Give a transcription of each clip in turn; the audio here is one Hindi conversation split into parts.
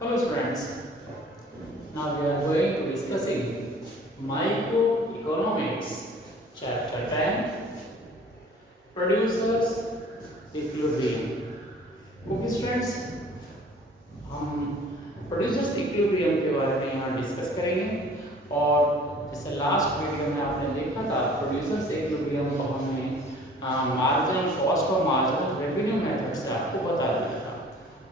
Hello friends, now we are going to discussing microeconomics chapter 10 producers equilibrium. Okay students, हम प्रोड्यूसर्स इक्विलिब्रियम के बारे में यहाँ डिस्कस करेंगे। और जैसे लास्ट वीडियो में आपने देखा था, प्रोड्यूसर्स इक्विलिब्रियम को हमने मार्जिनल कॉस्ट और मार्जिनल रेवेन्यू मेथड से आपको बता दिया था।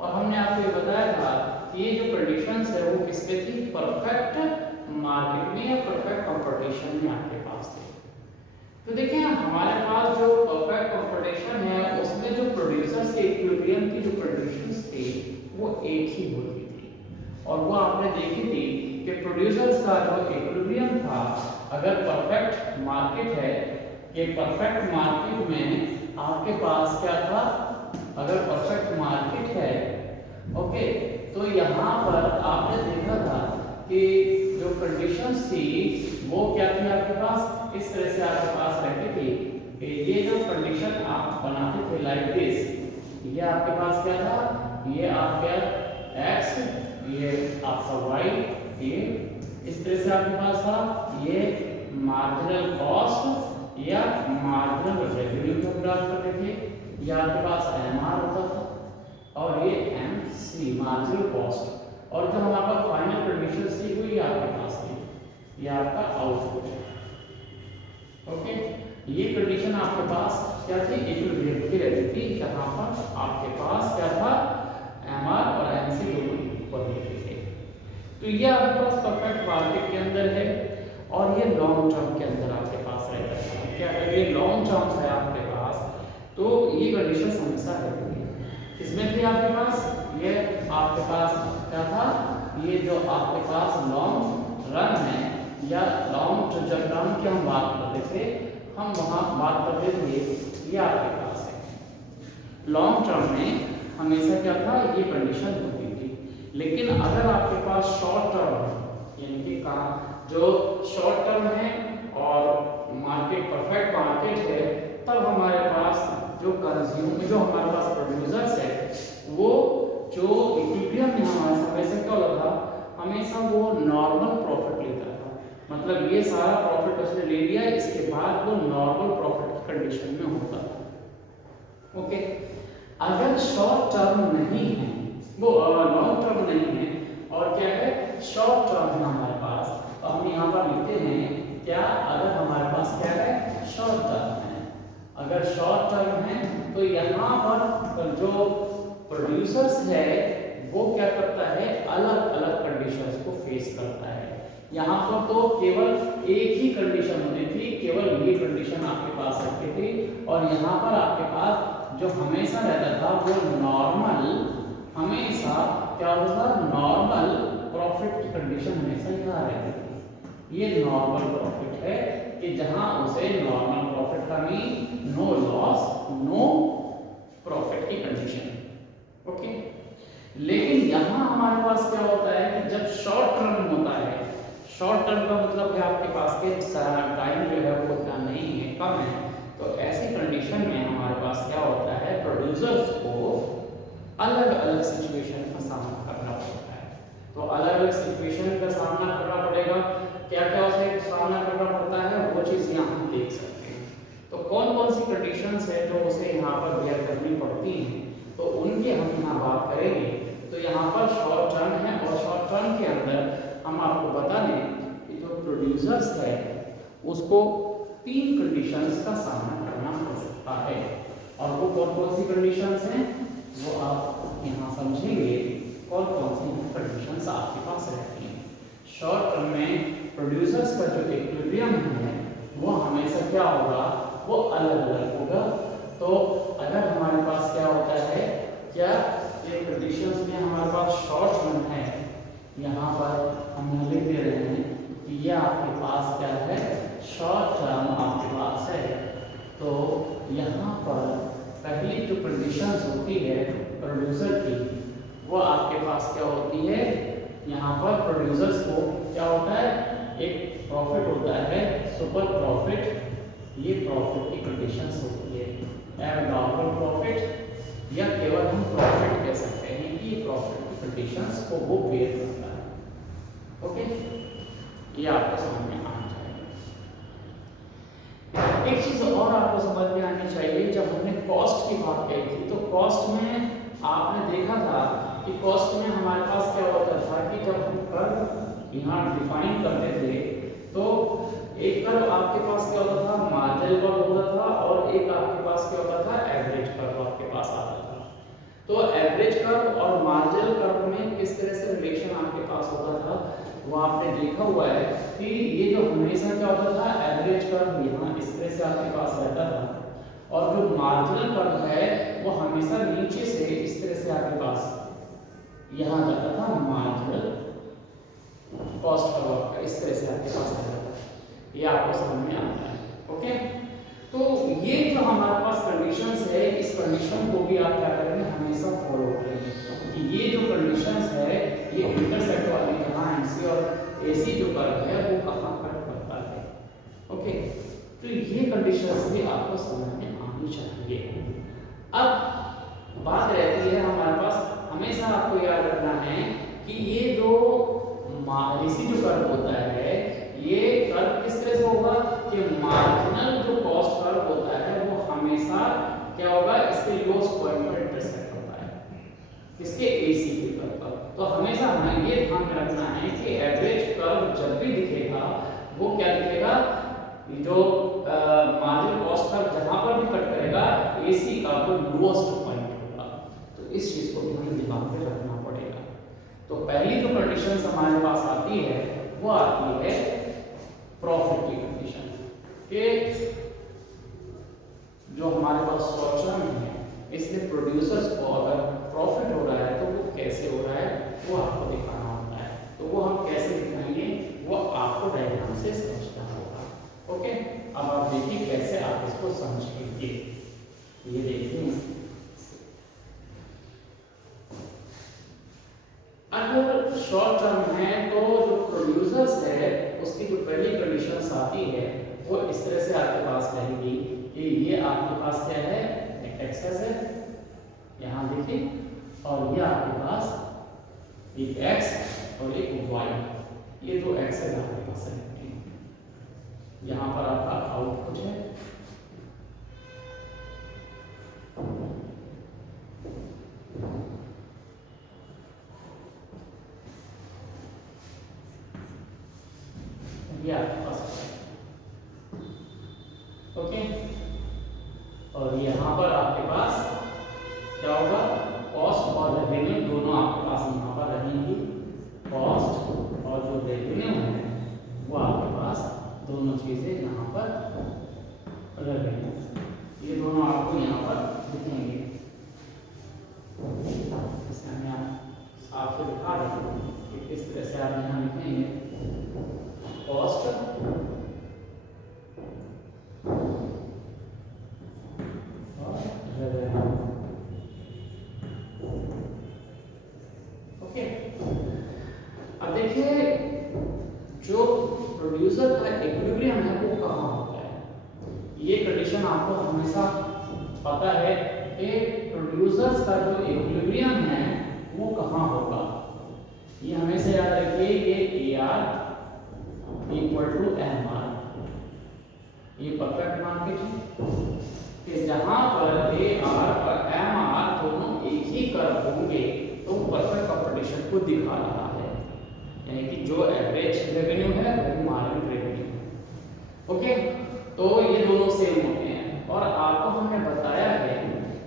और हमने आपको ये बताया था कि ये जो कंडीशंस है वो किसपे थी, परफेक्ट मार्केट में या परफेक्ट कंपटीशन में आपके पास थे। तो देखिए हमारे पास जो परफेक्ट कंपटीशन है उसमें जो प्रोड्यूसर्स के इक्विलिब्रियम की जो कंडीशंस थी वो एक ही होती थी। और वो आपने देखी थी कि प्रोड्यूसर्स का जो इक्विलिब्रियम था, अगर परफेक्ट मार्केट है, कि परफेक्ट मार्केट में आपके पास क्या था, अगर परफेक्ट मार्केट है ओके, तो यहाँ पर आपने देखा था कि जो कंडीशंस थी वो क्या थी आपके पास, इस तरह से आपके पास रहती थी कि ये जो कंडीशन आप बनाते थे लाइक दिस, ये आपके पास क्या था, ये आपका x, ये आपका y, ये इस तरह से आपके पास था। ये मार्जिनल कॉस्ट या मार्जिनल रेवेन्यू को ग्राफ करते थे, ये आपके पास MR होता था और ये MC मार्जिनल कॉस्ट। और जो हमारे पास फाइनल कंडीशन थी वो ये आपके पास थी, ये आपका आउटपुट है। ओके, ये कंडीशन आपके पास क्या थी, इक्विलिब्रियम की रहती थी, जहां पर आपके पास क्या था, MR और MC दोनों इक्वल रहते थे। तो ये आपके पास परफेक्ट मार्केट के अंदर है और ये लॉन्ग टर्म के अंदर आपके पास रहता है। क्या अगर ये लॉन्ग टर्म है आपके पास तो ये कंडीशन हमेशा रहती है। इसमें भी आपके पास ये आपके पास क्या था, ये जो आपके पास लॉन्ग रन है या लॉन्ग जो टर्म की हम बात करते थे, हम वहाँ बात करते थे, ये आपके पास है। लॉन्ग टर्म में हमेशा क्या था, ये कंडीशन होती थी। लेकिन अगर आपके पास शॉर्ट टर्म यानी कि कहा जो शॉर्ट टर्म है और मार्केट परफेक्ट मार्केट है, तब हमारे पास जो कंज्यूमर जो हमारे पास प्रोड्यूसर्स है वो जो इक्विलिब्रियम में हमारे हमेशा क्या होता था, हमेशा वो नॉर्मल प्रॉफिट लेता था। मतलब ये सारा प्रॉफिट उसने ले लिया, इसके बाद वो नॉर्मल प्रॉफिट की कंडीशन में होता था। ओके, अगर शॉर्ट टर्म नहीं है, वो लॉन्ग टर्म नहीं है और क्या है, शॉर्ट टर्म है हमारे पास, तो हम यहाँ पर लिखते हैं क्या, अगर हमारे पास क्या है, शॉर्ट टर्म है। अगर शॉर्ट टर्म है तो यहाँ पर जो प्रोड्यूसर्स है वो क्या करता है, अलग अलग कंडीशंस को फेस करता है। यहाँ पर तो केवल एक ही कंडीशन होती थी, केवल ये कंडीशन आपके पास रखती थी। और यहाँ पर आपके पास जो हमेशा रहता था वो नॉर्मल, हमेशा क्या होता था, नॉर्मल प्रॉफिट की कंडीशन हमेशा यहाँ रहती थी। ये नॉर्मल प्रॉफिट है कि जहाँ उसे नॉर्मल प्रॉफिट का mean no loss no profit की कंडीशन। ओके, लेकिन यहाँ हमारे पास क्या होता है कि जब शॉर्ट टर्म होता है, शॉर्ट टर्म का मतलब है आपके पास के टाइम जो है वो उतना नहीं है, कम है, तो ऐसी कंडीशन में हमारे पास क्या होता है, प्रोड्यूसर्स को अलग अलग सिचुएशन का सामना करना पड़ता है। तो अलग अलग सिचुएशन का सामना करना पड़ेगा, क्या क्या उसे सामना करना पड़ता है वो चीज़ यहाँ हम देख सकते हैं। तो कौन कौन सी कंडीशंस है जो उसे यहाँ पर बेयर करनी पड़ती हैं, तो उनकी हम यहाँ बात करेंगे। तो यहाँ पर शॉर्ट टर्म है और शॉर्ट टर्म के अंदर हम आपको बता दें कि जो प्रोड्यूसर्स है उसको 3 कंडीशंस का सामना करना पड़ सकता है। और वो कौन कौन सी कंडीशंस हैं वो आप यहाँ समझेंगे, कौन कौन सी कंडीशंस आपके पास रहती हैं। शॉर्ट टर्म में प्रोड्यूसर्स का जो इक्विलिब्रियम है वो हमेशा क्या होगा, वो अलग अलग होगा। तो अगर हमारे पास क्या होता है, क्या ये कंडीशंस में हमारे पास शॉर्ट टर्म है, यहाँ पर हम लिख दे रहे हैं कि ये आपके पास क्या है, शॉर्ट टर्म आपके पास है। तो यहाँ पर पहली जो कंडीशंस होती है प्रोड्यूसर की, वो आपके पास क्या होती है, यहाँ पर प्रोड्यूसर्स को क्या होता है, एक प्रॉफिट होता है सुपर प्रॉफिट, ये प्रॉफिट की कंडीशंस होती है, एबनॉर्मल प्रॉफिट या केवल हम प्रॉफिट कह सकते हैं कि ये प्रॉफिट कंडीशंस को वो बेयर करता है। ओके, ये आपको समझ में आना चाहिए। एक चीज और आपको समझ में आनी चाहिए, जब हमने कॉस्ट की बात कही थी तो कॉस्ट में आपने देखा था कि कॉस्ट में हमारे पास क्या होता था कि जब हम कर्व यहाँ डिफाइन करते थे तो एक कर्व आपके पास क्या होता था, मार्जिनल कर्व होता था, और एक आपके पास क्या होता था, एवरेज कर्व आपके पास आता था। तो एवरेज कर्व और मार्जिनल कर्व में किस तरह से रिलेशन आपके पास होता था वो आपने देखा हुआ है कि ये जो हमेशा क्या होता था, एवरेज कर्व यहाँ इस तरह से आपके पास रहता था, और जो मार्जिनल कर्व है वो हमेशा नीचे से इस तरह से आपके पास यहाँ जाता था, मार्जिनल कॉस्ट कर्व आपका इस तरह से आपके पास आ जाता है। ये आपको समझ में आता है। ओके, तो ये जो हमारे पास कंडीशंस है, इस कंडीशन को भी आप क्या करेंगे, हमेशा फॉलो करेंगे कि ये जो कंडीशंस है ये इंटरसेक्ट वाली जहां एमसी और एसी जो कर्व है वो कहां कट करता है। ओके, तो ये कंडीशंस भी आपको समझ में आनी चाहिए। अब बात रहती है हमारे पास, हमेशा आपको याद रखना है कि ये जो एसी जो कर्व होता है ये कर्व किस तरह से होगा कि मार्जिनल जो कॉस्ट कर्व होता है वो हमेशा क्या होगा, इसके लोएस्ट पॉइंट पर इंटरसेक्ट होता है, इसके एसी के कर्व पर। तो हमेशा हमें ये ध्यान में रखना है कि एवरेज कर्व जब भी दिखेगा वो क्या दिखेगा, जो मार्जिनल कॉस्ट कर्व जहां पर भी कट करेगा एसी का वो लोएस्ट पॉइंट होगा। तो इस चीज को भी हमें दिमाग में रखना पड़ेगा। तो पहली जो कंडीशन हमारे पास आती है वो आती है प्रॉफिट की कंडीशन कि जो हमारे पास शॉर्ट है इसलिए प्रोड्यूसर्स को अगर प्रॉफिट हो रहा है तो वो कैसे हो रहा है वो आपको दिखाना होता है। तो वो हम कैसे दिखाएंगे वो आपको डायग्राम से समझना होगा। ओके, अब आप देखिए कैसे आप इसको समझेंगे। ये देखिए, अगर शॉर्ट टर्म है तो जो प्रोड्यूसर्स है उसकी जो पहली कंडीशंस आती है वो इस तरह से आपके पास रहेगी कि ये आपके पास क्या है, एक एक्सेस है यहाँ देखिए, और ये आपके पास एक एक्स और एक वाई, ये दो एक्सेस आपके पास है। यहाँ पर आपका आउटपुट है, ये आपके पास है। ओके, और यहाँ पर आपके पास क्या होगा, कॉस्ट और रेवेन्यू दोनों आपके पास यहाँ पर रहेंगी। कॉस्ट और जो रेवेन्यू है वो आपके पास दोनों चीजें यहाँ पर रहेंगी। ये दोनों आपको यहाँ पर दिखेंगे। इसे मैं आपको दिखा रहा हूँ कि किस तरह से आप यहाँ लिखेंगे, कॉस्ट और रेवेन्यू। ओके, अब देखिए जो प्रोड्यूसर का इक्विलिब्रियम है वो कहाँ होता है। ये कंडीशन आपको हमेशा पता है कि प्रोड्यूसर्स का जो इक्विलिब्रियम है वो कहाँ होगा। ये हमेशा याद रखिए, ये AR इक्वल टू MR, ये परफेक्ट मान के कि जहां पर AR और MR दोनों एक ही कर्व होंगे तो परफेक्ट कंपटीशन को दिखा रहा है, यानी कि जो एवरेज रेवेन्यू है वो मार्जिन रेवेन्यू है। ओके, तो ये दोनों सेम होते हैं। और आपको हमने बताया है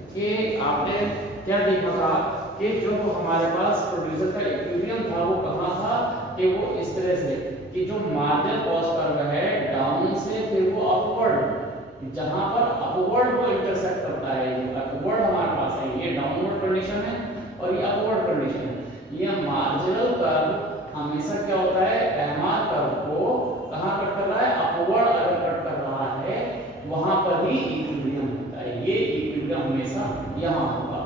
कि आपने क्या देखा था कि जो हमारे पास प्रोड्यूसर का इक्विलिब्रियम था वो कहाँ था कि वो इस तरह से कि जो मार्जिनल कॉस्ट कर्व है डाउन से फिर वो अपवर्ड, जहां पर अपवर्ड को इंटरसेक्ट करता है, अपवर्ड हमारे पास है, ये डाउनवर्ड कंडीशन है और ये अपवर्ड कंडीशन है। ये मार्जिनल कर्व हमेशा क्या होता है, MR कर्व को कहां कट कर रहा है, अपवर्ड अगर कट कर रहा है वहां पर ही इक्विलिब्रियम होता है। ये इक्विलिब्रियम हमेशा यहां होगा।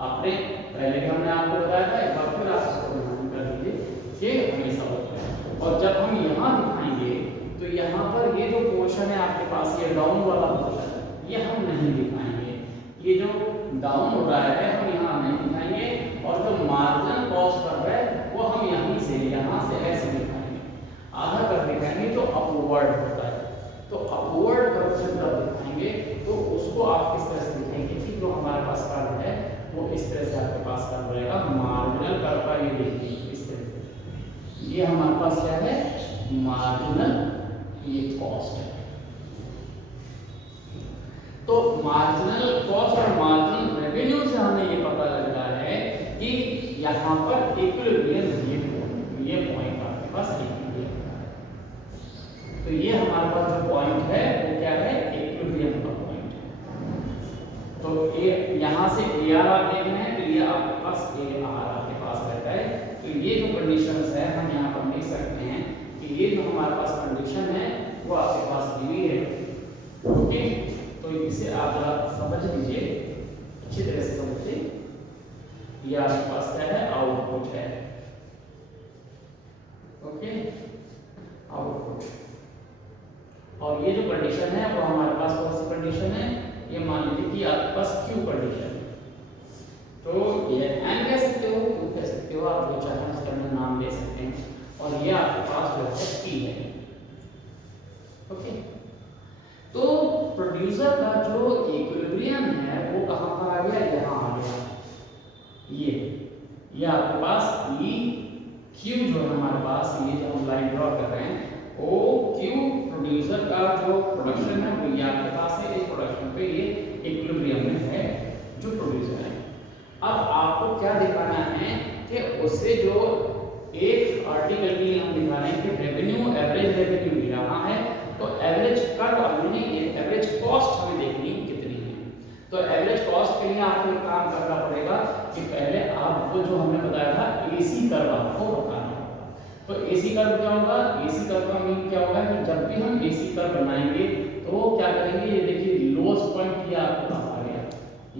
आपने पहले भी हमने आपको बताया था, एक बार फिर आप इसको ध्यान कर लीजिए, ये हमेशा होता है। और जब हम यहाँ दिखाएंगे तो यहाँ पर ये जो पोर्शन है आपके पास, ये डाउन वाला पोर्शन ये हम नहीं दिखाएंगे। ये जो डाउन हो रहा है हम यहाँ नहीं दिखाएंगे, और जो मार्जिनल कॉस्ट अपवर्ड होता है। तो अपवर्ड कर्व जब आप दिखाएंगे तो उसको आप किस तरह से दिखाएंगे कि जो हमारे पास कर्व है वो इस तरह से आपके पास कर्व रहेगा। मार्जिनल कर्व का ये देखिए इस तरह से, ये हमारे पास क्या है, मार्जिनल ये कॉस्ट है। तो मार्जिनल कॉस्ट और मार्जिनल रेवेन्यू से हमें ये पता लग रहा है कि यहाँ पर इक्विलिब्रियम ये पॉइंट आपके पास इक्विलिब्रियम का है। तो ये हमारे पास जो पॉइंट है वो क्या है, इक्विलिब्रियम का पॉइंट है। तो ये यहाँ से AR आप देख रहे हैं तो ये आपके पास AR आपके पास रहता है। तो ये जो कंडीशंस है हम यहाँ पर देख सकते हैं कि ये जो हमारे पास कंडीशन है वो आपके पास दी हुई है। ओके, तो इसे आप जरा समझ लीजिए, अच्छी तरह से समझिए। ये आपके पास क्या है, आउटपुट है। Okay, output. और ये जो कंडीशन है वो हमारे पास कौन सी कंडीशन है, ये मान लीजिए कि आपके पास Q कंडीशन है। तो ये N कह सकते हो, Q कह सकते हो, आप जो चाहें उसका नाम दे सकते हैं। और ये आपके पास जो है P है। ओके, तो प्रोड्यूसर का जो इक्विलिब्रियम है वो कहां पर आ गया, यहां आ गया। ये आपके पास E Q जो है हमारे पास, ये जो हम लाइन ड्रॉ कर रहे हैं O Q प्रोड्यूसर का जो प्रोडक्शन है वो ये आपके पास है। इस प्रोडक्शन पे ये इक्विलिब्रियम में है जो प्रोड्यूसर है। अब आपको क्या दिखाना है कि उससे जो एक आर्टिकल के लिए हम दिखा रहे हैं कि रेवेन्यू, एवरेज रेवेन्यू यहाँ है, तो एवरेज कर्व हमें, एवरेज कॉस्ट हमें देखनी कितनी है। तो एवरेज कॉस्ट के लिए आपको एक काम करना पड़ेगा कि पहले आपको जो हमने बताया था AC कर्व आपको बताना होगा। तो AC कर्व क्या होगा, AC कर्व का मीन क्या होगा कि जब भी हम AC कर्व बनाएंगे तो क्या करेंगे, ये देखिए लोएस्ट पॉइंट ये आपके पास आ गया।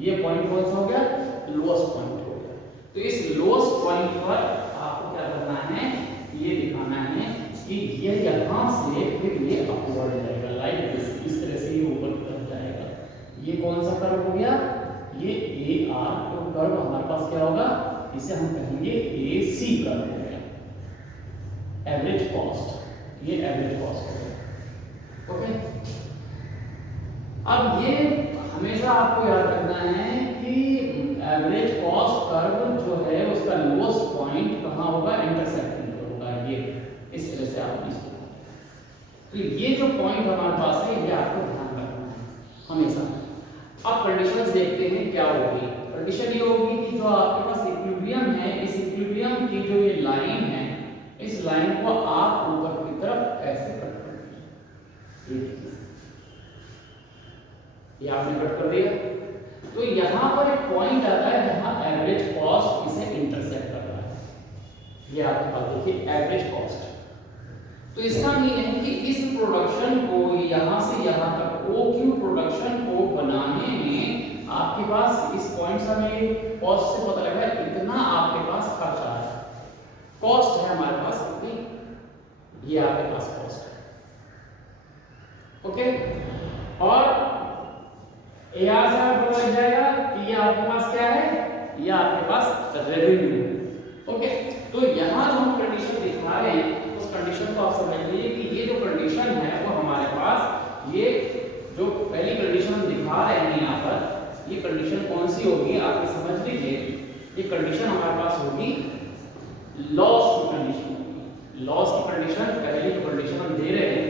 ये पॉइंट कौन सा हो गया, लोएस्ट पॉइंट हो गया। तो इस लोएस्ट पॉइंट पर आपको क्या करना है, ये दिखाना है कि ये यहाँ से फिर ये अपवर्ड जाएगा, लाइक इस तरह से ये ऊपर की तरफ जाएगा। ये कौन सा कर्व हो गया, ये AR तो कर्व हमारे पास क्या होगा, इसे हम कहेंगे AC कर्व हो गया, एवरेज कॉस्ट। ये एवरेज कॉस्ट हो गया। ओके, अब ये हमेशा आपको याद रखना है कि एवरेज कॉस्ट कर्व जो है उसका लोएस्ट पॉइंट कहाँ होगा, इंटरसेक्टिंग पर होगा। ये इस तरह से आप इसको, तो ये जो पॉइंट हमारे पास है ये आपको ध्यान रखना है हमेशा। अब कंडीशंस देखते हैं क्या होगी। कंडीशन ये होगी कि जो आपके पास इक्विलिब्रियम है, इस इक्विलिब्रियम की जो ये लाइन है, इस लाइन को आप ऊपर की तरफ ऐसे कट कर दीजिए। ये आपने कट कर दिया। तो यहाँ पर एक पॉइंट आता है जहाँ एवरेज कॉस्ट इसे इंटरसेक्ट कर रहा है। ये आपके पास देखिए एवरेज कॉस्ट। तो इसका मीन है कि इस प्रोडक्शन को यहाँ से यहाँ तक OQ प्रोडक्शन को बनाने में आपके पास इस पॉइंट से हमें कॉस्ट से पता लगा इतना आपके पास खर्च आ रहा है। कॉस्ट है हमारे पास कितनी, ये आपके पास कॉस्ट है। ओके, और AR से हमें पता लग जाएगा कि ये आपके पास क्या है, ये आपके पास रेवेन्यू है। ओके, तो यहाँ जो हम कंडीशन दिखा रहे हैं उस कंडीशन को आप समझ लीजिए कि ये जो कंडीशन है वो हमारे पास, ये जो पहली कंडीशन हम दिखा रहे हैं यहाँ पर, ये कंडीशन कौन सी होगी आप समझ लीजिए। ये कंडीशन हमारे पास होगी लॉस की कंडीशन होगी। लॉस की कंडीशन, पहली जो कंडीशन हम दे रहे हैं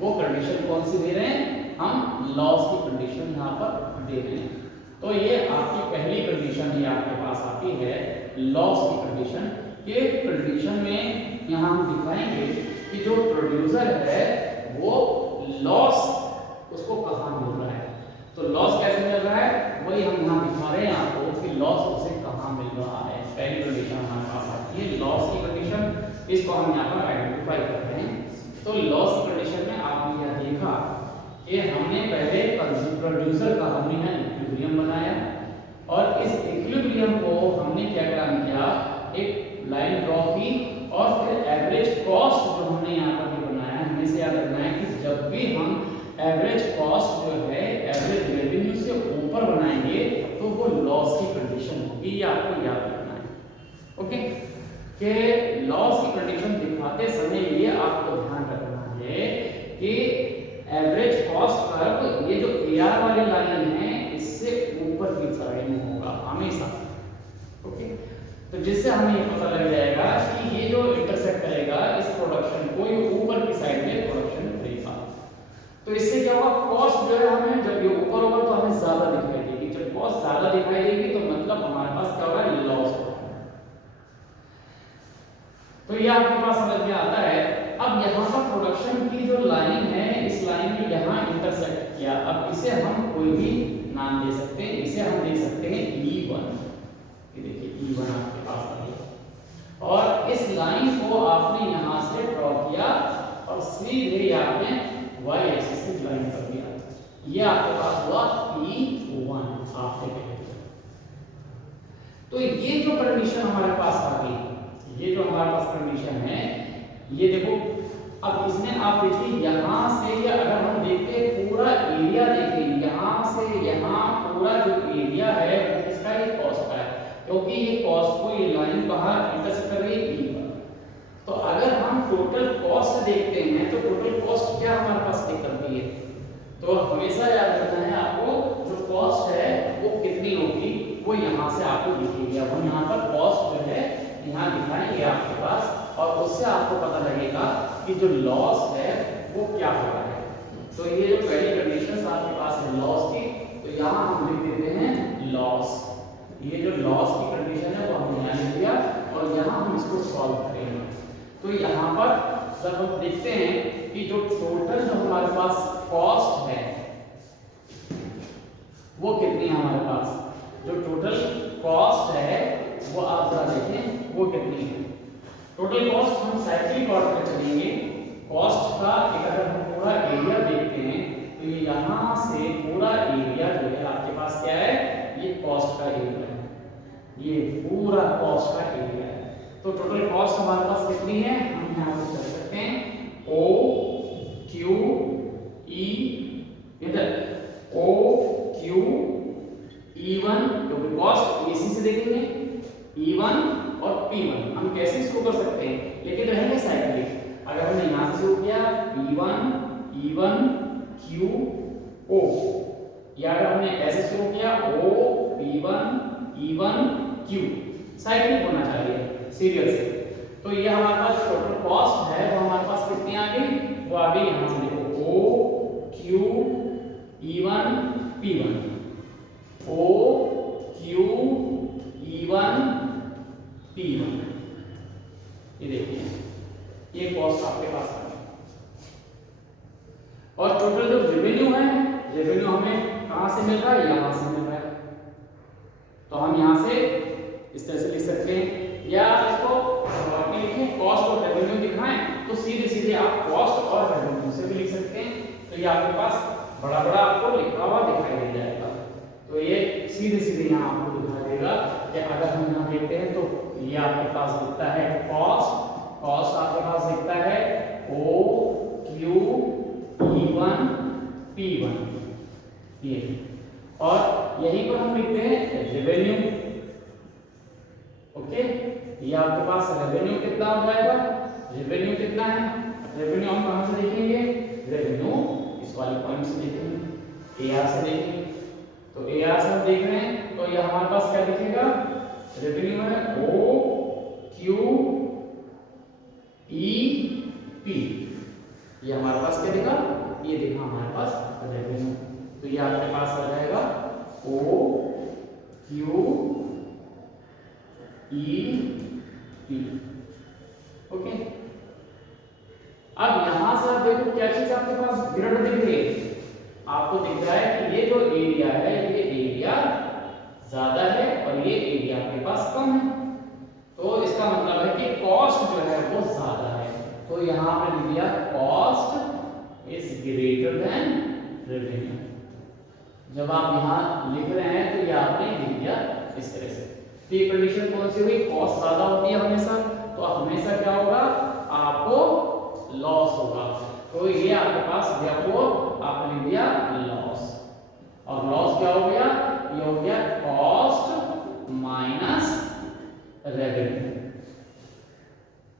वो कंडीशन कौन सी दे रहे हैं, हम लॉस की कंडीशन यहाँ पर दे रहे हैं। तो ये आपकी पहली कंडीशन ही आपके पास आती है लॉस की कंडीशन। ये कंडीशन में यहाँ हम दिखाएंगे कि जो प्रोड्यूसर है वो लॉस उसको कहाँ मिल रहा है। तो लॉस कैसे मिल रहा है वही हम यहाँ दिखा रहे हैं आपको कि लॉस उसे कहाँ मिल रहा है। पहली कंडीशन हमारे पास आती है लॉस की कंडीशन, इसको हम यहाँ पर आइडेंटिफाई करते हैं। तो लॉस की कंडीशन में आपने यह देखा कि हमने पहले प्रोड्यूसर का हमने यहाँ इक्विलिब्रियम बनाया और इस इक्विलिब्रियम को हमने क्या काम किया, एक लाइन ड्रॉ की और फिर एवरेज कॉस्ट जो हमने यहाँ पर भी बनाया, हमें से याद रखना है कि जब भी हम एवरेज कॉस्ट जो है एवरेज रेवेन्यू से ऊपर बनाएंगे तो वो लॉस की कंडीशन होगी, ये आपको याद रखना है। ओके, कि लॉस की कंडीशन दिखाते समय ये आपको ध्यान रखना है कि एवरेज कॉस्ट कर्व ये जो AR वाली लाइन है इससे ऊपर की साइड में होगा हमेशा। ओके, तो जिससे हमें ये पता लग जाएगा कि ये जो इंटरसेक्ट करेगा इस प्रोडक्शन को, ये ऊपर की साइड में प्रोडक्शन करेगा। तो इससे क्या होगा, कॉस्ट जो है हमें जब ये ऊपर होगा तो हमें ज्यादा दिखाई देगी। जब कॉस्ट ज्यादा दिखाई देगी तो मतलब हमारे पास क्या होगा, लॉस होगा। तो ये आपके पास समझ में आता है। अब यहाँ पर प्रोडक्शन की जो लाइन है, इस लाइन ने यहाँ इंटरसेक्ट किया। अब इसे हम कोई भी नाम दे सकते हैं, इसे हम दे सकते हैं E1। ये देखिए E1 आपके पास आ गया और इस लाइन को आपने यहाँ से ड्रॉ किया और सीधे आपने y एक्सिस की लाइन कर दिया। ये आपके पास हुआ E1 आपने कह दिया। तो ये जो कंडीशन हमारे पास आ गई, ये जो हमारे पास कंडीशन है, ये देखो। अब इसमें आप देखिए यहाँ से, या अगर हम देखते हैं पूरा एरिया, देखिए यहाँ से यहाँ पूरा जो एरिया है वो किसका, ये कॉस्ट का है, क्योंकि ये कॉस्ट को ये लाइन बाहर इंटरसेक्ट कर रही है E पर। तो अगर हम टोटल कॉस्ट देखते हैं तो टोटल कॉस्ट क्या हमारे पास टिक करती है, तो हमेशा याद रखना है आपको, जो कॉस्ट है वो कितनी होगी वो यहाँ से आपको दिखेगी। अब हम यहाँ पर कॉस्ट जो है यहाँ दिखाएंगे आपके पास, और उससे आपको पता लगेगा कि जो लॉस है वो क्या हो रहा है। तो ये जो पहली कंडीशन आपके पास है लॉस की, तो यहाँ हम लिख देते हैं लॉस। ये जो लॉस की कंडीशन है वो हमने यहाँ लिख दिया और यहाँ हम इसको सॉल्व करेंगे। तो यहाँ पर जब हम देखते हैं कि जो टोटल जो हमारे पास कॉस्ट है वो कितनी है हमारे पास, जो टोटल कॉस्ट है वो आप जरा देखें वो कितनी है। टोटल कॉस्ट हम साइक्लिक ऑर्डर में चलेंगे। कॉस्ट का एक अगर हम पूरा एरिया देखते हैं तो ये यहाँ से पूरा एरिया जो है आपके पास क्या है, ये कॉस्ट का एरिया है, ये पूरा कॉस्ट का एरिया है। तो टोटल कॉस्ट हमारे पास कितनी है, हम यहाँ पे चल सकते हैं O Q E, इधर O Q E1, क्योंकि कॉस्ट AC से देखेंगे E1 और P1 हम कैसे इसको कर सकते हैं, लेकिन रहेंगे साइक्लिक। अगर हमने यहाँ से शुरू किया P1 E1 Q O, या अगर हमने ऐसे शुरू किया O P1 E1 Q, cyclic होना चाहिए सीरियल से। तो ये हमारे पास टोटल कॉस्ट है वो हमारे पास कितनी आ गई, वो आ गई यहाँ से देखो O Q E1 P1, O Q E1 P1। ये देखिए ये कॉस्ट आपके पास आ गई। और टोटल जो रेवेन्यू है, रेवेन्यू हमें कहां से मिल रहा है, यहां से मिल रहा है। तो हम यहां से इस तरह से लिख सकते हैं, या इसको शॉर्ट में लिखें, कॉस्ट और रेवेन्यू दिखाएं तो सीधे सीधे आप कॉस्ट और रेवेन्यू से भी लिख सकते हैं। तो ये आपके पास बड़ा बड़ा आपको लिखा हुआ दिखाई दे जाएगा। तो ये सीधे सीधे यहाँ आपको दिखाई देगा कि अगर हम यहाँ देखते हैं तो ये आपके पास दिखता है कॉस्ट, कॉस्ट आपके पास दिखता है O Q E1 P1 ये, और यहीं पर हम लिखते हैं रेवेन्यू। ओके, ये आपके पास रेवेन्यू कितना हो जाएगा, रेवेन्यू कितना है, रेवेन्यू हम कहां से देखेंगे, रेवेन्यू इस वाले पॉइंट से देखेंगे, AR से देखेंगे। तो AR से हम देख रहे हैं तो ये हमारे पास क्या दिखेगा, रेवेन्यू है O Q E P, ये हमारे पास क्या दिखा, ये दिखा हमारे पास रेवेन्यू। तो ये आपके पास आ जाएगा O Q E P। Okay, अब यहां से आप देखो क्या चीज आपके पास ग्रिड दिख रही है, आपको दिख रहा है कि ये जो एरिया है ये एरिया ज्यादा है और ये एरिया आपके पास कम है। तो इसका मतलब है कि कॉस्ट जो है वो ज्यादा है। तो यहां पे लिख दिया cost is greater than revenue. जब आप यहां लिख रहे हैं तो ये आपने लिख दिया इस तरह से। तो ये कंडीशन कौन सी हुई, कॉस्ट ज्यादा होती है हमेशा, तो हमेशा क्या होगा, आपको लॉस होगा। तो ये आपके पास therefore आपने लिख दिया लॉस, और लॉस क्या हो गया, ये हो गया cost minus revenue,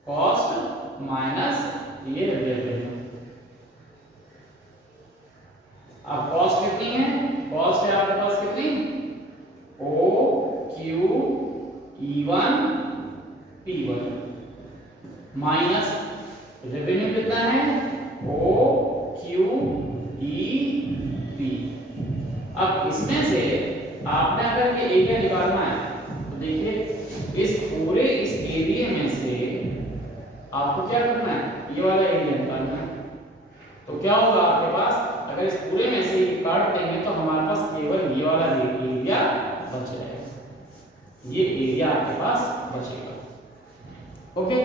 cost minus ये revenue. Q E1 P1 minus revenue कितना है O Q E P। अब इसमें से आपने अगर ये एरिया निकालना है तो देखिए इस पूरे इस एरिया में से आपको क्या करना है, ये वाला एरिया निकालना है। तो क्या होगा आपके पास, अगर इस पूरे में से ये काट देंगे तो हमारे पास केवल ये वाला एरिया बच जाएगा, ये एरिया आपके पास बचेगा। ओके,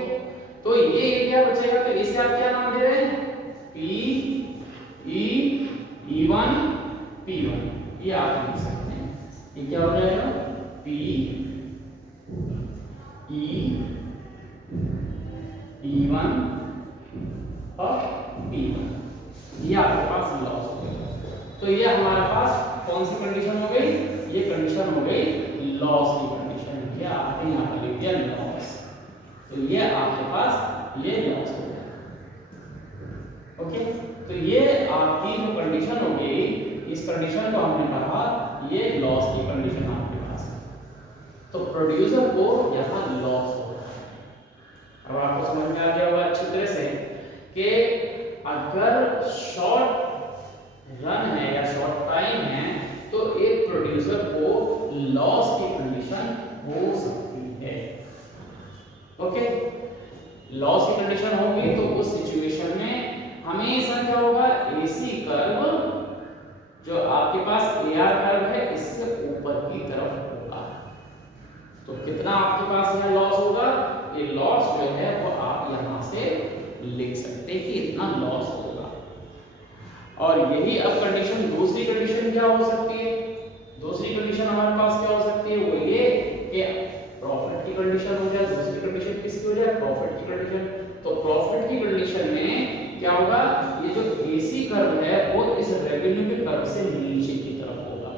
तो ये एरिया बचेगा तो इसे आप क्या नाम दे रहे हैं, P E E1 P1, ये आप लिख सकते हैं। ये क्या हो जाएगा, P E E1 और P1, ये आपके पास लॉस हो गया। तो ये हमारे पास कौन सी कंडीशन हो गई, ये कंडीशन हो गई लॉस की कंडीशन। ये आपने यहाँ पर लिख दिया लॉस, तो ये आपके पास ये लॉस हो गया। ओके, तो ये आपकी जो कंडीशन हो गई, इस कंडीशन को हमने कहा ये लॉस की कंडीशन आपके पास है। तो प्रोड्यूसर को यहाँ लॉस हो रहा है। अब आपको समझ में आ गया होगा अच्छी तरह से कि अगर शॉर्ट रन है या शॉर्ट टाइम है तो एक प्रोड्यूसर को लॉस की कंडीशन हो सकती है। ओके, लॉस की कंडीशन होगी तो उस सिचुएशन में हमेशा क्या होगा, एसी कर्व जो आपके पास एआर कर्व है इससे ऊपर की तरफ होगा। तो कितना आपके पास यहाँ लॉस होगा, ये लॉस जो है वो आप यहाँ से लिख सकते हैं कि इतना लॉस होगा। और यही अब कंडीशन, दूसरी कंडीशन क्या हो सकती है, दूसरी कंडीशन हमारे पास क्या हो सकती है, वो ये कि प्रॉफिट की कंडीशन हो जाए। दूसरी कंडीशन किसकी हो जाए, प्रॉफिट की कंडीशन। तो प्रॉफिट की कंडीशन में क्या होगा, ये जो एसी कर्व है वो इस रेवेन्यू के कर्व से नीचे की तरफ होगा।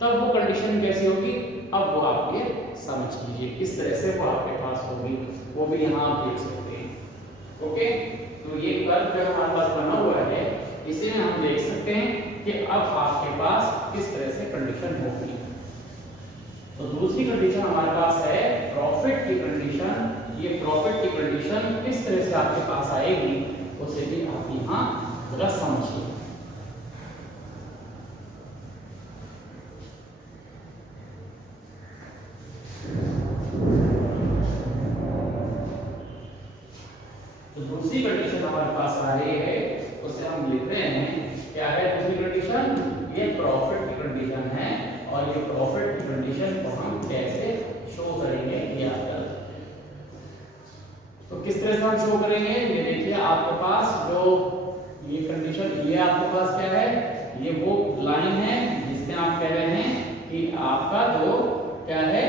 तब वो कंडीशन कैसी होगी, अब वो आप ये समझ लीजिए किस तरह से वो आपके पास होगी, वो भी यहाँ आप देख सकते हैं। ओके, तो ये कर्व जो हमारे पास बना हुआ है इसी में हम देख सकते हैं कि अब आपके पास किस तरह से कंडीशन होगी। तो दूसरी कंडीशन हमारे पास है प्रॉफिट की कंडीशन। ये प्रॉफिट की कंडीशन किस तरह से आपके पास आएगी उसे भी आप यहाँ जरा समझिए। तो दूसरी कंडीशन हमारे पास आ रही है, उसे हम लिख रहे हैं क्या है दूसरी कंडीशन, ये प्रॉफिट की कंडीशन है। और ये प्रॉफिट की कंडीशन को हम कैसे शो करेंगे ये आप जान सकते हैं। तो किस तरह से हम शो करेंगे, ये देखिए आपके पास जो ये कंडीशन, ये आपके पास क्या है, ये वो लाइन है जिसमें आप कह रहे हैं कि आपका जो क्या है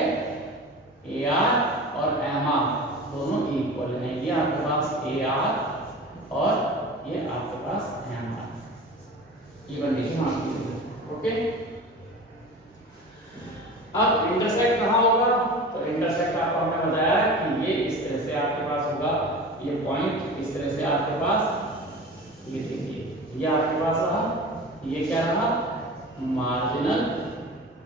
AR और MR दोनों इक्वल हैं। ये आपके पास AR और ये आपके पास MR, ये कंडीशन आपकी है। ओके, अब इंटरसेक्ट कहाँ होगा, तो इंटरसेक्ट आपको हमने बताया कि ये इस तरह से आपके पास होगा, ये पॉइंट इस तरह से आपके पास, ये देखिए ये आपके पास रहा, ये क्या रहा, मार्जिनल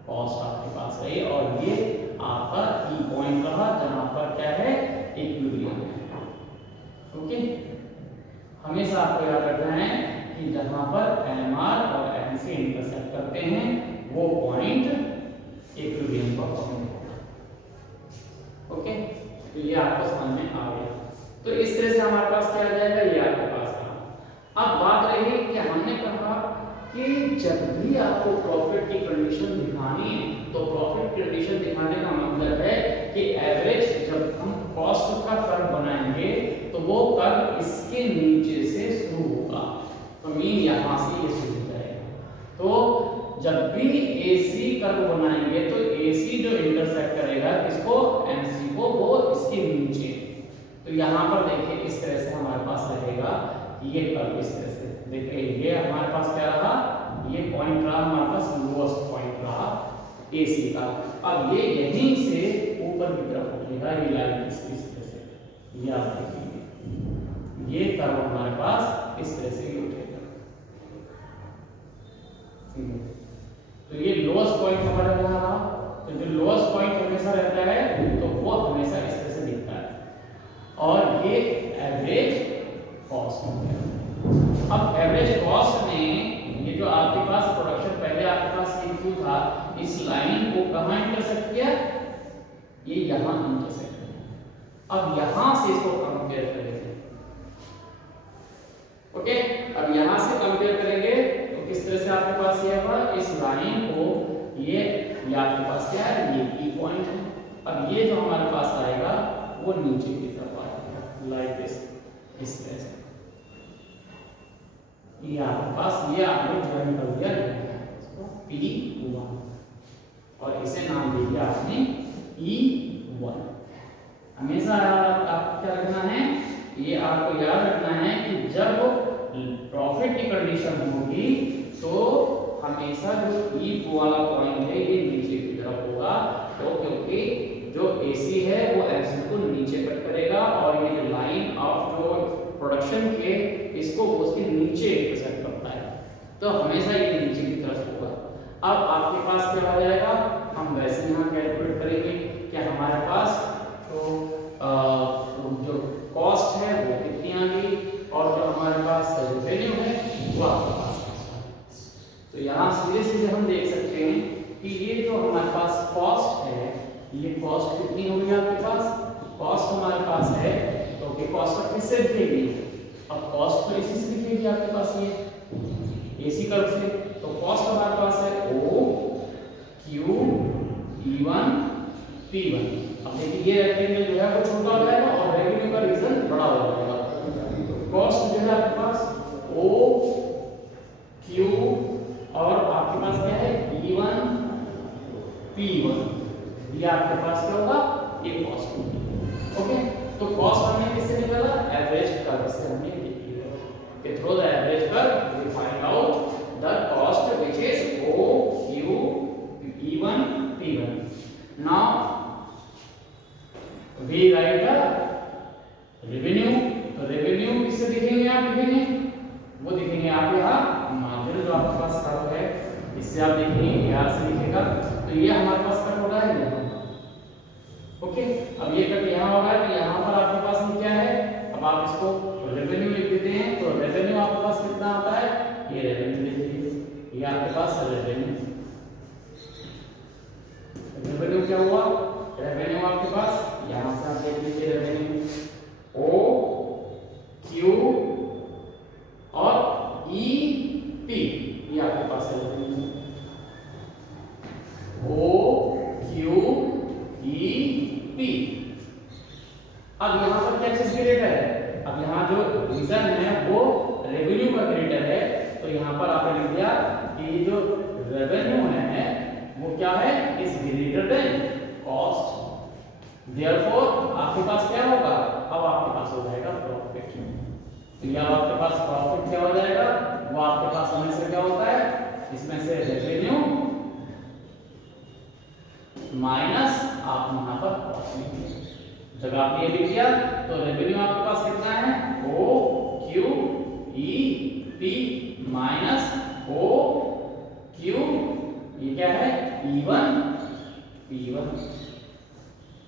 कॉस्ट आपके पास है, और ये आपका की पॉइंट रहा जहां पर क्या है इक्विलिब्रियम है। ओके, हमेशा आपको याद रखना है कि जहां पर MR और MC इंटरसेक्ट करते हैं वो पॉइंट इक्विलिब्रियम का पॉइंट होगा। ओके, तो ये आपको समझ में आ गया। तो इस तरह से हमारे पास क्या आ जाएगा, ये आपके पास था। अब बात रही कि हमने कहा कि जब भी आपको प्रॉफिट की कंडीशन दिखानी है तो प्रॉफिट की कंडीशन दिखाने का मतलब है कि एवरेज जब हम कॉस्ट का कर्व बनाएंगे तो वो कर्व इसके नीचे से शुरू होगा, तो मीन यहाँ से ये शुरू हो जाएगा। तो जब भी AC कर्व बनाएंगे तो AC जो इंटरसेक्ट करेगा किसको, MC को, वो इसके नीचे। तो यहाँ पर देखिए इस तरह से हमारे पास रहेगा ये कर्व, इस तरह से देखिए ये हमारे पास क्या रहा, ये पॉइंट रहा हमारे पास लोएस्ट पॉइंट रहा AC का। अब ये यहीं से ऊपर की तरफ उठेगा, ये लाइन इस तरह से, ये आप देखिए ये कर्व हमारे पास इस तरह से ही उठेगा। तो ये लोएस्ट पॉइंट हमारा कहाँ रहा, तो जो लोएस्ट पॉइंट हमने को कहाँ इंटरसेक्ट किया, ये यहाँ इंटरसेक्ट किया। अब यहाँ से इसको कंपेयर करेंगे, ओके। अब यहाँ से कंपेयर करेंगे तो किस तरह से आपके पास ये होगा, इस लाइन को ये आपके पास क्या है, ये पी पॉइंट है। अब ये जो हमारे पास आएगा वो नीचे की तरफ आएगा लाइक दिस, इस तरह से। ये आपके पास ये आपने ज्वाइन कर दिया इसको P1 और इसे नाम दे दिया आपने E1। हमेशा आप क्या रखना है, ये आपको याद रखना है कि जब प्रॉफिट की कंडीशन होगी तो हमेशा जो ई वाला पॉइंट है ये नीचे की तरफ होगा, तो क्योंकि जो AC है वो एक्सिस को नीचे कट करेगा और ये लाइन ऑफ जो प्रोडक्शन के इसको उसके नीचे इंटरसेक्ट करता है, तो हमेशा ये नीचे की तरफ होगा। अब आपके पास क्या हो जाएगा, हम वैसे यहाँ कैलकुलेट करेंगे कि हमारे पास जो कॉस्ट है वो कितनी आ गई और जो हमारे पास रेवेन्यू है वो आपके पास। तो यहाँ सीधे सीधे हम देख सकते हैं कि ये जो हमारे पास कॉस्ट है, ये कॉस्ट कितनी होगी आपके पास, कॉस्ट हमारे पास है तो कि कॉस्ट किससे दिखेगी, अब कॉस्ट तो इसी से दिखेगी आपके पास, ये AC कर्व से। तो कॉस्ट हमारे पास है O Q E1 P1। अब देखिए ये रेक्टेंगल जो है वो छोटा हो जाएगा और रेवेन्यू का रीजन बड़ा हो जाएगा। कॉस्ट जो है आपके पास O Q और आपके पास क्या है E1 P1, ये आपके पास क्या होगा, ये कॉस्ट होगी, ओके। तो कॉस्ट हमने किससे निकाला, एवरेज कर्व से हमने निकाला कि through the average curve we find out the cost which is O Q E1 P1। Now we write the revenue, तो रेवेन्यू किससे दिखेंगे, आप दिखेंगे वो दिखेंगे आप यहाँ मार्जिन जो आपके पास कर्व है इससे आप देखेंगे यहाँ से दिखेगा, तो ये हमारे पास कट हो रहा है यहाँ, ओके। अब ये कट यहाँ हो रहा है तो यहाँ पर आपके पास क्या है, अब आप इसको रेवेन्यू लिख देते हैं, तो रेवेन्यू आपके पास कितना आता है, ये रेवेन्यू लिख दीजिए, ये आपके पास रेवेन्यू क्या हुआ, रेवेन्यू आपके पास यहाँ से आप देख लीजिए रेवेन्यू O Q और E P, ये आपके पास है revenue O Q E P। अब यहाँ पर क्या चीज ग्रेटर है, अब यहाँ जो रीजन है वो रेवेन्यू का ग्रेटर है, तो यहाँ पर आपने लिख दिया कि जो रेवेन्यू है वो क्या है, is greater than cost, therefore आपके पास क्या होगा, अब आपके पास हो जाएगा प्रॉफिट। तो यह आपके पास प्रॉफिट क्या हो जाएगा, वो आपके पास हमेशा क्या होता है, इसमें से रेवेन्यू माइनस आप यहाँ पर कॉस्ट लिखिए। जब आपने ये लिख दिया तो रेवेन्यू आपके पास कितना है, O Q E P minus O Q, ये क्या है E1 P1।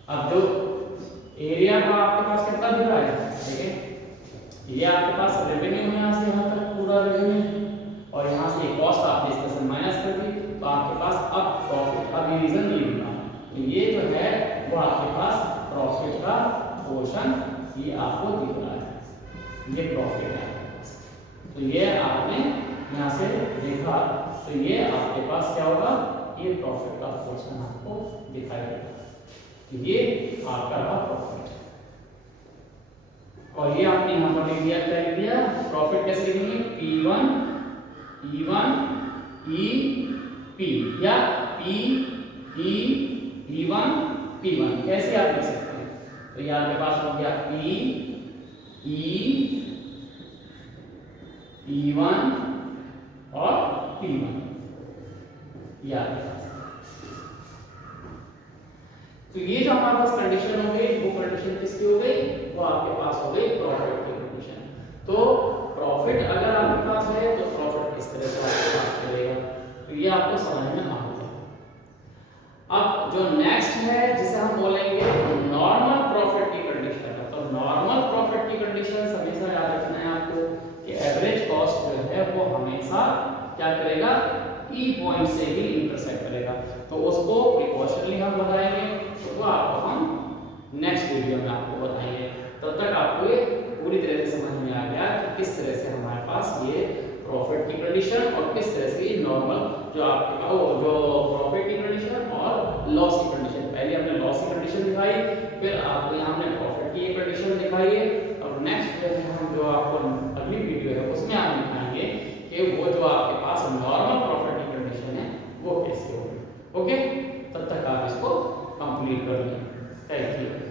अब जो एरिया का आपके पास कितना दिख रहा है, देखिए ये आपके पास रेवेन्यू है, यहाँ से यहाँ तक पूरा रेवेन्यू और यहाँ से कॉस्ट आपने इसमें से माइनस कर दी, तो आपके पास अब प्रॉफिट, अब ये रीजन ये होगा, तो ये जो है वो आपके पास प्रॉफिट का पोर्शन ये आपको दिख रहा है, ये प्रॉफिट है आपके पास। तो ये आपने यहाँ से देखा, तो ये आपके पास क्या होगा, ये प्रॉफिट का पोर्शन आपको दिखाई देगा, ये आपका रहा प्रॉफिट। और ये आपने यहाँ पर लिख दिया, क्या लिख दिया, प्रॉफिट कैसे लिखेंगे, P1 E1 E P या P E E1 P1, कैसे आप लिख सकते हैं, तो ये आपके पास हो गया P E E1 और P1, ये आपके पास। तो ये जो हमारे पास कंडीशन हो गई, वो कंडीशन किसकी हो गई, वो आपके पास हो गई प्रॉफिट की कंडीशन। तो प्रॉफिट अगर आपके पास है तो प्रॉफिट किस तरह से आपके पास करेगा, तो ये आपको समझ में आ गया। अब जो नेक्स्ट है जिसे हम बोलेंगे नॉर्मल प्रॉफिट की कंडीशन, तो नॉर्मल प्रॉफिट की कंडीशन हमेशा याद रखना है आपको कि एवरेज कॉस्ट जो है वो हमेशा क्या करेगा, ई पॉइंट से ही इंटरसेक्ट करेगा। तो उसको प्रिकॉशनली हम बताएंगे, तो वो आपको हम नेक्स्ट वीडियो में आपको बताएंगे। तब तक आपको ये पूरी तरह से समझ में आ गया कि किस तरह से हमारे पास ये प्रॉफिट की कंडीशन और किस तरह से ये नॉर्मल जो आपके पास जो प्रॉफिट की कंडीशन और लॉस की कंडीशन, पहले हमने लॉस की कंडीशन दिखाई, फिर आपको यहाँ हमने प्रॉफिट की कंडीशन दिखाई है, और नेक्स्ट हम जो आपको अगली वीडियो है उसमें हम दिखाएंगे कि वो जो आपके पास नॉर्मल प्रॉफिट की कंडीशन है वो कैसे होगी। ओके, तब तक आप इसको कंप्लीट कर लें। Thank you.